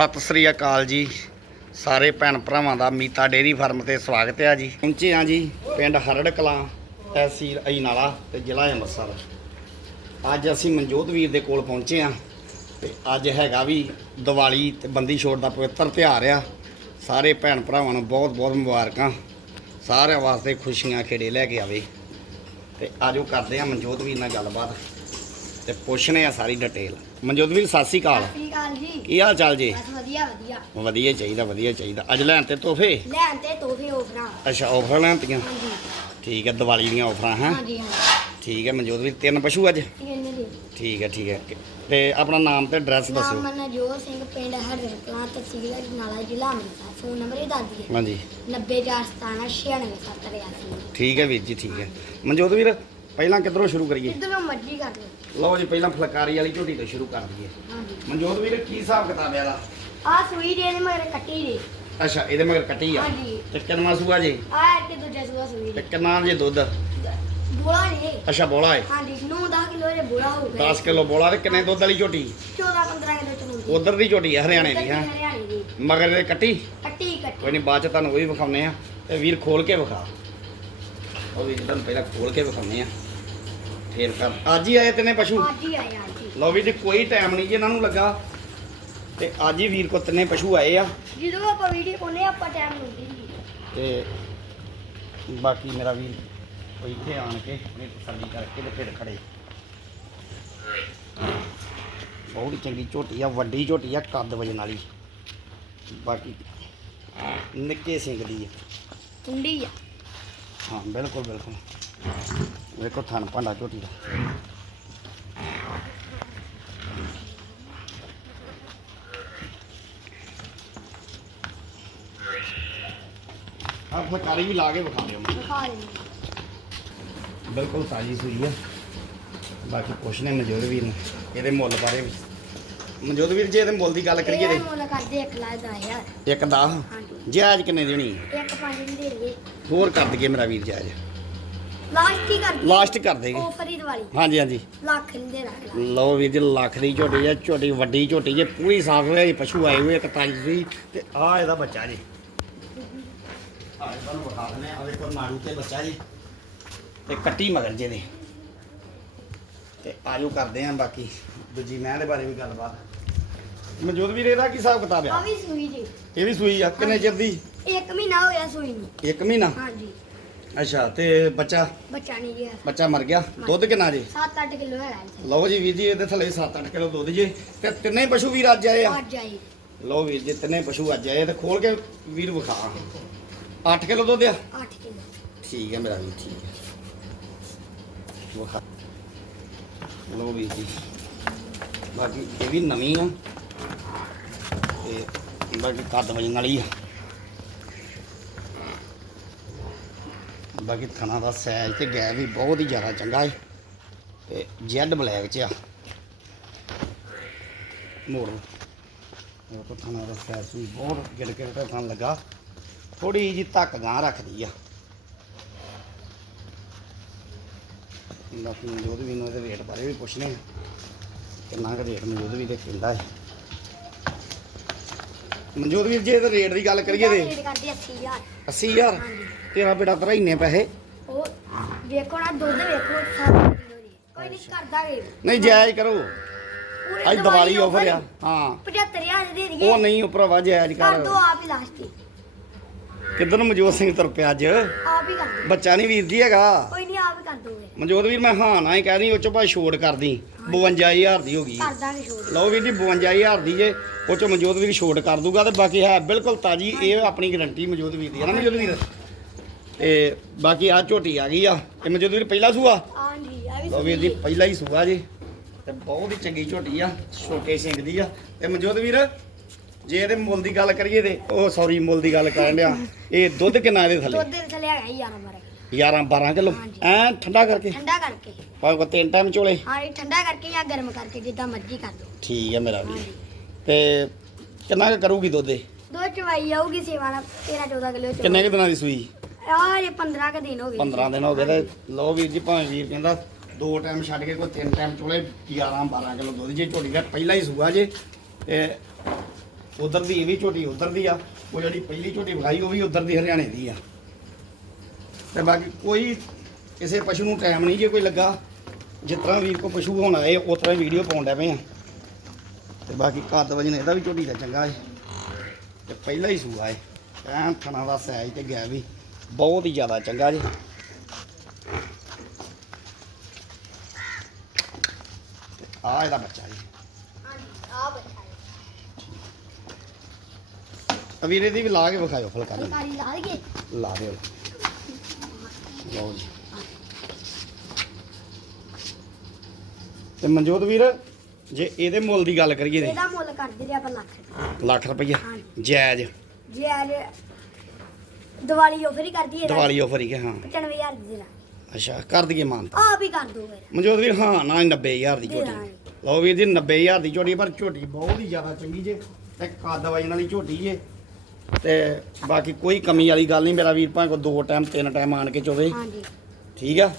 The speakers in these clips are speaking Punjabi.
ਸਤਿ ਸ੍ਰੀ ਅਕਾਲ ਜੀ। ਸਾਰੇ ਭੈਣ ਭਰਾਵਾਂ ਦਾ ਮੀਤਾ ਡੇਰੀ ਫਾਰਮ ਤੇ ਸਵਾਗਤ ਹੈ ਜੀ। ਪਹੁੰਚੇ ਆ ਜੀ ਪਿੰਡ ਹਰੜ ਕਲਾਂ ਤਹਿਸੀਲ ਅਈਨਾਲਾ ਤੇ ਜ਼ਿਲ੍ਹਾ ਅੰਮ੍ਰਿਤਸਰ। ਅੱਜ ਅਸੀਂ ਮਨਜੋਤ ਵੀਰ ਦੇ ਕੋਲ ਪਹੁੰਚੇ ਆ ਤੇ ਅੱਜ ਹੈਗਾ ਵੀ ਦੀਵਾਲੀ ਤੇ ਬੰਦੀ ਛੋੜ ਦਾ ਪਵਿੱਤਰ ਤਿਉਹਾਰ ਆ। ਸਾਰੇ ਭੈਣ ਭਰਾਵਾਂ ਨੂੰ ਬਹੁਤ ਬਹੁਤ ਮੁਬਾਰਕਾਂ। ਸਾਰਿਆਂ ਵਾਸਤੇ ਖੁਸ਼ੀਆਂ ਖੇੜੇ ਲੈ ਕੇ ਆਵੇ। ਤੇ ਆਜੋ ਕਰਦੇ ਆ ਮਨਜੋਤ ਵੀਰ ਨਾਲ ਗੱਲਬਾਤ। ਤੇ ਪੁੱਛਣੇ ਆ ਸਾਰੀ ਡਿਟੇਲ ਮਨਜੋਤ ਵੀਰ ਸਤਿ ਸ੍ਰੀ ਅਕਾਲ। ਸਤਿ ਸ਼੍ਰੀ ਅਕਾਲ ਜੀ। ਕੀ ਹਾਲ ਚਾਲ ਜੀ? ਬਸ ਵਧੀਆ ਵਧੀਆ। ਵਧੀਆ ਚਾਹੀਦਾ ਵਧੀਆ ਚਾਹੀਦਾ। ਅੱਜ ਲੈਣ ਤੇ ਤੋਹਫੇ? ਲੈਣ ਤੇ ਤੋਹਫੇ ਆਫਰਾਂ ਅੱਛਾ ਆਫਰ ਲੈਣ ਤੀਆਂ? ਹਾਂਜੀ। ਠੀਕ ਹੈ ਦੀਵਾਲੀ ਦੀਆਂ ਆਫਰਾਂ ਹਾਂ? ਹਾਂਜੀ ਠੀਕ ਹੈ ਮਨਜੋਤ ਵੀਰ ਤਿੰਨ ਪਸ਼ੂ ਅੱਜ? ਠੀਕ ਹੈ ਠੀਕ ਹੈ। ਤੇ ਆਪਣਾ ਨਾਮ ਤੇ ਐਡਰੈਸ ਨਾਮ ਦੱਸੋ। ਮਨਜੋਤ ਸਿੰਘ ਪਿੰਡ ਹਰਦਰ ਕਲਾਂ ਤਹਿਸੀਲ ਅਜਨਾਲਾ ਜ਼ਿਲ੍ਹਾ ਅੰਮ੍ਰਿਤਸਰ। ਫੋਨ ਨੰਬਰ ਇਹ ਦੱਸ ਦਈਏ। ਹਾਂਜੀ। 90417969783 ਠੀਕ ਹੈ ਵੀਰ ਜੀ ਠੀਕ ਹੈ। ਮਨਜੋਤ ਵੀਰ ਪਹਿਲਾਂ ਕਿੱਧਰੋਂ ਸ਼ੁਰੂ ਕਰੀਏ? ਜਿੱਦੋਂ ਮਰਜ਼ੀ ਕਰ ਲਓ। ਲਓ ਜੀ ਪਹਿਲਾਂ ਫਲਕਾਰੀ ਵਾਲੀ ਝੋਟੀ ਤੋਂ ਸ਼ੁਰੂ ਕਰ ਦਈਏ ਹਾਂਜੀ। ਮਨਜੋਤ ਵੀਰ ਕੀ ਹਿਸਾਬ ਕਿਤਾਬ ਹੈ ਇਹਦਾ? ਆ ਸੂਈ ਦੇ ਨੇ ਮਗਰ ਕੱਟੀ ਦੇ। ਅੱਛਾ ਇਹਦੇ ਮਗਰ ਕੱਟੀ ਆ? ਹਾਂਜੀ। ਤੇ ਕਿੰਨਾ ਸੂਆ ਜੀ? ਆ ਕਿ ਦੂਜਾ ਸੂਆ ਸੂਈ ਤੇ ਦੇ। ਕਿੰਨਾ ਜੇ ਦੁੱਧ? ਬੋਲਾ ਨੇ ਅੱਛਾ ਬੋਲਾ ਹੈ ਹਾਂਜੀ 9-10 ਕਿਲੋ ਦੇ ਬੋਲਾ ਹੋਊਗਾ 10 ਕਿਲੋ ਬੋਲਾ ਤੇ ਕਿੰਨੇ ਦੁੱਧ ਵਾਲੀ ਝੋਟੀ? 14-15 ਕਿਲੋ ਚਲੂਗੀ ਉਧਰ ਦੀ ਝੋਟੀ ਹੈ ਹਰਿਆਣੇ ਦੀ ਹੈ? ਹਰਿਆਣੇ ਦੀ। ਮਗਰ ਇਹਦੇ ਕੱਟੀ? ਕੱਟੀ ਕੱਟੀ। ਕੋਈ ਨਹੀਂ ਬਾਅਦ ਚ ਤੁਹਾਨੂੰ ਉਹ ਵੀ ਵਿਖਾਉਂਦੇ ਆ। ਤੇ ਵੀਰ ਖੋਲ ਕੇ ਵਿਖਾ। ਉਹ ਵੀ ਤੁਹਾਨੂੰ ਪਹਿਲਾਂ ਖੋਲ ਕੇ ਵਿਖਾਉਂਦੇ ਆ ਫੇਰ ਕਰ। ਅੱਜ ਹੀ ਆਏ ਤਿੰਨੇ ਪਸ਼ੂ? ਅੱਜ ਹੀ ਆਇਆ ਅੱਜ ਹੀ। ਲਓ ਵੀ ਜੀ ਕੋਈ ਟਾਈਮ ਨਹੀਂ ਜੀ ਇਹਨਾਂ ਨੂੰ ਲੱਗਾ। ਤੇ ਅੱਜ ਹੀ ਵੀਰ ਕੋ ਤਿੰਨੇ ਪਸ਼ੂ ਆਏ ਆ। ਜਦੋਂ ਆਪਾਂ ਵੀਡੀਓ ਪਾਉਨੇ ਆਪਾਂ ਟਾਈਮ ਨਹੀਂ ਤੇ ਬਾਕੀ ਮੇਰਾ ਵੀਰ ਕੋਈ ਇੱਥੇ ਆਣ ਕੇ ਆਪਣੀ ਤਸੱਲੀ ਕਰਕੇ ਤੇ ਫਿਰ ਖੜੇ। ਬਹੁਤ ਚੰਗੀ ਝੋਟੀ ਆ ਵੱਡੀ ਝੋਟੀ ਆ ਕੱਦ ਵਜਨ ਵਾਲੀ। ਬਾਕੀ ਨਿੱਕੇ ਸਿੰਘ ਦੀ ਆ। ਹੁੰਦੀ ਆ। ਹਾਂ ਬਿਲਕੁਲ ਬਿਲਕੁਲ। ਵੇਖੋ ਥਣ ਭਾਂਡਾ ਝੋਟੀ ਦਾ। ਆਹ ਫਲਕਾਰੀ ਵੀ ਲਾ ਕੇ ਵਿਖਾ ਦਿਓ ਬਿਲਕੁਲ ਤਾਜ਼ੀ ਸੂਈ ਆ। ਬਾਕੀ ਕੁਛ ਨੇ ਮਨਜੋਤ ਵੀਰ ਨੇ। ਇਹਦੇ ਮੁੱਲ ਬਾਰੇ ਵੀ। ਮਨਜੋਤ ਵੀਰ ਜੇ ਇਹਦੇ ਮੁੱਲ ਦੀ ਗੱਲ ਕਰੀਏ ਤੇ। ਮੁੱਲ ਕਰਦੇ 1 ਲੱਖ ਦਾ ਯਾਰ ਇੱਕ 10 ਹਾਂਜੀ। ਜਾਇਜ਼ ਕਿੰਨੇ ਦੇਣੀ ਇੱਕ ਪੰਜ ਦੀ ਦੇ ਦੇ ਹੋਰ ਕਰ ਦਈਏ ਮੇਰਾ ਵੀਰ ਜਾਇਜ਼। ਲਾਸਟ ਹੀ ਕਰ ਦੇ ਲਾਸਟ ਕਰ ਦੇਗੇ ਆਫਰ ਹੀ ਦੀਵਾਲੀ ਹਾਂਜੀ ਹਾਂਜੀ। ਲੱਖ ਨਹੀਂ ਦੇ ਰੱਖ ਲਓ ਵੀਰ ਜੀ ਲੱਖ ਦੀ ਝੋਟੀ ਹੈ ਝੋਟੀ ਵੱਡੀ ਝੋਟੀ ਜੇ ਪੂਰੀ ਸਾਫ਼ ਹੋਈ ਪਸ਼ੂ ਆਏ ਹੋਏ ਇੱਕ ਤਾਜੀ ਸੀ ਤੇ ਆ ਇਹਦਾ ਬੱਚਾ ਜੀ। ਆ ਤੁਹਾਨੂੰ ਵਿਖਾ ਦਿੰਦੇ ਆ ਵੇਖੋ ਨਾੜੂ ਤੇ ਬੱਚਾ ਜੀ। ਤੇ ਕੱਟੀ ਮਗਰ ਜੇ ਦੇ ਤੇ ਆਜੋ ਕਰਦੇ ਆਂ ਬਾਕੀ। ਦੂਜੀ ਮੈਂ ਦੇ ਬਾਰੇ ਵੀ ਗੱਲਬਾਤ। ਮਨਜੋਤ ਵੀਰ ਇਹਦਾ ਕੀ ਹਿਸਾਬ ਕਿਤਾਬ ਆ? ਆ ਵੀ ਸੂਈ ਜੀ। ਇਹ ਵੀ ਸੂਈ ਆ ਕਿੰਨੇ ਚਿਰ ਦੀ? ਇੱਕ ਮਹੀਨਾ ਹੋ ਗਿਆ ਸੂਈ ਨੂੰ। ਇੱਕ ਮਹੀਨਾ? ਹਾਂਜੀ। ਅੱਛਾ ਤੇ ਬੱਚਾ? ਬੱਚਾ ਨਹੀਂ ਗਿਆ। ਬੱਚਾ ਮਰ ਗਿਆ? ਦੁੱਧ ਕਿੰਨਾ ਜੀ? 7-8 ਕਿਲੋ ਹੈਗਾ ਇਹ ਲਓ ਜੀ ਵੀਰ ਜੀ ਇਹਦੇ ਥੱਲੇ 7-8 ਕਿਲੋ ਦੁੱਧ ਜੇ। ਤੇ ਤਿੰਨੇ ਪਸ਼ੂ ਵੀਰ ਅੱਜ ਆਏ ਆ? ਅੱਜ ਆਈ ਲਓ ਵੀਰ ਜੀ ਤਿੰਨੇ ਪਸ਼ੂ ਅੱਜ ਆਏ ਤੇ ਖੋਲ ਕੇ ਵੀਰ ਵਿਖਾ। 8 ਕਿਲੋ ਦੁੱਧ ਆ? 8 ਕਿਲੋ। ਠੀਕ ਹੈ ਮੇਰਾ ਵੀਰ ਠੀਕ ਹੈ ਵਿਖਾ। ਲਓ ਵੀਰ ਜੀ। ਬਾਕੀ ਇਹ ਵੀ ਨਵੀਂ ਆ। ਤੇ ਬਾਕੀ ਕੱਦ ਵਜਨ ਵਾਲੀ ਆ। ਬਾਕੀ ਥਣਾ ਦਾ ਸਾਈਜ਼ ਤੇ ਗੈਪ ਵੀ ਬਹੁਤ ਹੀ ਜ਼ਿਆਦਾ ਚੰਗਾ ਹੈ ਤੇ ਜੈਡ ਬਲੈਕ ਚ ਆ। ਮੋੜ। ਉਹ ਕੋ ਥਣਾ ਦਾ ਸਾਈਜ਼ ਵੀ ਬਹੁਤ ਗਿੜ ਗਿੜ ਕੇ ਥਣ ਲੱਗਾ। ਥੋੜੀ ਜੀ ਧੱਕ ਗਾਂ ਰੱਖਦੀ ਆ। ਬਾਕੀ ਮੌਜੂਦ ਵੀ ਨੂੰ ਇਹਦੇ ਰੇਟ ਬਾਰੇ ਵੀ ਪੁੱਛਨੇ ਕਿੰਨਾ ਕੁ ਰੇਟ ਮੌਜੂਦ ਵੀ ਦੇ ਕਹਿੰਦਾ ਹੈ ਮਨਜੋਤ ਵੀਰ ਜੇ ਇਹਦੇ ਰੇਟ ਦੀ ਗੱਲ ਕਰੀਏ ਤੇ। ਰੇਟ ਕਰਦੇ 80000 80000 ਹਾਂਜੀ। ਤੇਰਾ ਬੇਟਾ ਤੇਰਾ ਇੰਨੇ ਪੈਸੇ। ਉਹ ਵੇਖੋ ਨਾ ਦੁੱਧ ਵੇਖੋ 7 ਕਿਲੋ ਦੀ ਕੋਈ ਨਹੀਂ ਕਰਦਾ ਗੇ ਨਹੀਂ ਜਾਇਜ਼ ਕਰੋ। ਪੂਰੀ ਅੱਜ ਦੀਵਾਲੀ ਆਫਰ ਆ। ਹਾਂ। 75000 ਦੇ ਦਈਏ ਉਹ ਨਹੀਂ ਉਹ ਭਰਾਵਾ ਜਾਇਜ਼ ਕਰ। ਕਰ ਦੋ ਆਪ ਹੀ ਲਾਸਟ ਕਿੱਧਰ ਨੂੰ ਮਨਜੋਤ ਸਿੰਘ ਤੁਰ ਪਿਆ ਅੱਜ? ਆਪ ਹੀ ਕਰ ਦੋ। ਬੱਚਾ ਨਹੀਂ ਵੀਰ ਜੀ ਹੈਗਾ। ਕੋਈ ਨਹੀਂ ਆਪ ਹੀ ਕਰ ਦੋਗੇ। ਮਨਜੋਤ ਵੀਰ ਮੈਂ ਹਾਂ ਨਾ ਹੀ ਕਹਿ ਰਹੀ ਉਹ ਚੋਂ ਭਾਈ ਛੋੜ ਕਰਦੀ 52000 ਦੀ ਹੋ ਗਈ ਕਰ ਦਾਂਗੇ ਛੋੜ ਲਓ ਵੀਰ ਜੀ 52000 ਦੀ ਜੇ ਉਹ ਚੋਂ ਮਨਜੋਤ ਵੀਰ ਛੋਟ ਕਰ ਦੂਗਾ ਤੇ ਬਾਕੀ ਹੈ ਬਿਲਕੁਲ ਤਾਜੀ ਇਹ ਆਪਣੀ ਗਾਰੰਟੀ ਮਨਜੋਤ ਵੀਰ ਦੀ ਹੈ ਨਾ ਮਨਜੋਤ ਵੀਰ? ਤੇ ਬਾਕੀ ਆ ਝੋਟੀ ਆ ਗਈ ਆ। ਤੇ ਮਨਜੋਤ ਵੀਰ ਪਹਿਲਾ ਸੂਆ? ਹਾਂਜੀ ਆ ਲਓ ਵੀਰ ਜੀ ਪਹਿਲਾ ਹੀ ਸੂਆ ਜੀ। ਤੇ ਬਹੁਤ ਹੀ ਚੰਗੀ ਝੋਟੀ ਆ ਛੋਟੇ ਸਿੰਘ ਦੀ ਆ। ਤੇ ਮਨਜੋਤ ਵੀਰ ਜੇ ਇਹਦੇ ਮੁੱਲ ਦੀ ਗੱਲ ਕਰੀਏ ਤੇ ਉਹ ਸੌਰੀ ਮੁੱਲ ਦੀ ਗੱਲ ਕਰਨ ਡਿਆ। ਇਹ ਦੁੱਧ ਕਿੰਨਾ ਇਹਦੇ ਥੱਲੇ? ਦੁੱਧ ਦੇ ਥੱਲੇ ਹੈਗਾ 11 ਬਾਰੇ 11 12 ਕਿਲੋ। ਹਾਂਜੀ। ਐ ਠੰਡਾ ਕਰਕੇ। ਠੰਡਾ ਕਰਕੇ। ਭਾਵੇਂ ਕੋ ਤਿੰਨ ਟਾਈਮ ਚੋਲੇ। ਹਾਂ ਇਹ ਠੰਡਾ ਕਰਕੇ ਜਾਂ ਗਰਮ ਕਰਕੇ ਜਿੱਦਾਂ ਮਰਜ਼ੀ ਕਰ ਦੋ ਠੀਕ ਹੈ ਮੇਰਾ ਹਾਂਜੀ। ਤੇ ਕਿੰਨਾ ਕੁ ਕਰੂਗੀ ਦੁੱਧ ਇਹ? ਦੋ ਚਵਾਈ ਆਊਗੀ ਸੇਵਾ ਨਾਲ 13 14 ਕਿਲੋ ਚ ਕਿੰਨੇ ਕੁ ਦਿਨਾਂ ਦੀ ਸੂਈ? ਆ ਇਹ 15 ਕ ਦਿਨ ਹੋ ਗਏ। 15 ਦਿਨ ਹੋ ਗਏ ਤੇ ਲਓ ਵੀਰ ਜੀ ਭਾਵੇਂ ਵੀਰ ਕਹਿੰਦਾ ਦੋ ਟਾਈਮ ਛੱਡ ਕੇ ਕੋਈ ਤਿੰਨ ਟਾਈਮ ਚੋਲੇ 11 12 ਕਿਲੋ ਦੁੱਧ ਜੇ ਝੋਟੀ ਦਾ ਪਹਿਲਾ ਹੀ ਸੂਆ ਜੇ। ਤੇ ਉਧਰ ਦੀ ਇਹ ਵੀ ਝੋਟੀ ਉਧਰ ਦੀ ਆ ਉਹ ਜਿਹੜੀ ਪਹਿਲੀ ਝੋਟੀ ਵਿਖਾਈ ਉਹ ਵੀ ਉਧਰ ਦੀ ਹਰਿਆਣੇ ਦੀ ਆ। ਤੇ ਬਾਕੀ ਕੋਈ ਕਿਸੇ ਪਸ਼ੂ ਨੂੰ ਟਾਈਮ ਨਹੀਂ ਜੇ ਕੋਈ ਲੱਗਾ। ਜਿਸ ਤਰ੍ਹਾਂ ਵੀਰ ਕੋ ਪਸ਼ੂ ਹੁਣ ਆਏ ਉਸ ਤਰ੍ਹਾਂ ਵੀਡੀਓ ਪਾਉਣ ਡੈ ਪਏ ਆ। ਤੇ ਬਾਕੀ ਕੱਦ ਵਜਨ ਇਹਦਾ ਵੀ ਝੋਟੀ ਦਾ ਚੰਗਾ ਹੈ ਤੇ ਪਹਿਲਾ ਹੀ ਸੂਆ ਹੈ ਐਨ ਥਣਾ ਦਾ ਸਾਈਜ਼ ਤੇ ਗਿਆ ਵੀ ਬਹੁਤ ਹੀ ਜ਼ਿਆਦਾ ਚੰਗਾ ਜੀ। ਆ ਇਹਦਾ ਬੱਚਾ ਜੀ। ਹਾਂਜੀ ਆ ਬੱਚਾ ਆ ਵੀਰੇ ਦੀ ਵੀ ਲਾ ਕੇ ਵਿਖਾਇਓ ਫੁਲਕਾਰੀ। ਲਾ ਲਈਏ ਲਾ ਦਿਓ। ਲਓ ਜੀ ਤੇ ਮਨਜੋਤ ਵੀਰ ਜੇ ਇਹਦੇ ਮੁੱਲ ਦੀ ਗੱਲ ਕਰੀਏ ਇਹਦਾ ਮੁੱਲ ਕਰਦੇ ਰਹੇ ਆਪਾਂ ਲੱਖ। ਰੁਪਏ। ਲੱਖ ਰੁਪਈਆ? ਹਾਂਜੀ। ਜਾਇਜ਼। ਜੇ ਅੱਜ ਦੀਵਾਲੀ ਆਫਰ ਹੀ ਕਰਦੀ ਹੈ ਦੀਵਾਲੀ ਆਫਰ ਹੀ ਕਿ ਹਾਂ। 95000 ਦੀ ਦੇਣਾ ਅੱਛਾ ਕਰ ਦਈਏ ਮਾਨ ਆਪ ਹੀ ਕਰ ਦੋ ਫਿਰ। ਮਨਜੋਤ ਵੀਰ ਹਾਂ ਨਾ 90000 ਦੀ ਝੋਟੀ। ਲਓ ਵੀਰ ਜੀ 90000 ਦੀ ਝੋਟੀ ਪਰ ਝੋਟੀ ਬਹੁਤ ਹੀ ਜ਼ਿਆਦਾ ਚੰਗੀ ਜੇ। ਤੇ ਕੱਦ ਵਜਨ ਵਾਲੀ ਝੋਟੀ ਜੇ। ਤੇ ਬਾਕੀ ਕੋਈ ਕਮੀ ਵਾਲੀ ਗੱਲ ਨਹੀਂ ਮੇਰਾ ਵੀਰ ਭਾਵੇਂ ਕੋ ਦੋ ਟਾਈਮ ਤਿੰਨ ਟਾਈਮ ਆਣ ਕੇ ਚੋਵੇ। ਹਾਂਜੀ। ਠੀਕ ਆ?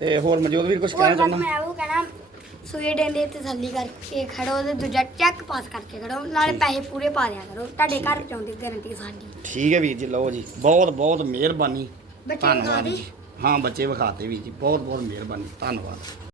ਤੇ ਹੋਰ ਮਨਜੋਤ ਵੀਰ ਕੁਝ ਹੋਰ ਕਹਿਣਾ ਚਾਹੁੰਦਾ? ਮੈਂ ਉਹ ਕਹਿਣਾ ਸੂਏ ਡੰਡੇ ਤਸੱਲੀ ਕਰਕੇ ਖੜੋ ਤੇ ਦੂਜਾ ਚੈੱਕ ਪਾਸ ਕਰਕੇ ਖੜੋ ਨਾਲੇ। ਪੈਸੇ ਪੂਰੇ ਪਾ ਦਿਆ ਕਰੋ। ਤੁਹਾਡੇ ਘਰ ਪਹੁੰਚਾਉਂਦੀ ਗਾਰੰਟੀ ਸਾਡੀ। ਠੀਕ ਹੈ ਵੀਰ ਜੀ ਲਓ ਜੀ ਬਹੁਤ ਬਹੁਤ ਮਿਹਰਬਾਨੀ। ਬੱਚੇ ਧੰਨਵਾਦ ਜੀ। ਹਾਂ ਬੱਚੇ ਵਿਖਾਤੇ ਵੀਰ ਜੀ ਬਹੁਤ ਬਹੁਤ ਮਿਹਰਬਾਨੀ। ਧੰਨਵਾਦ।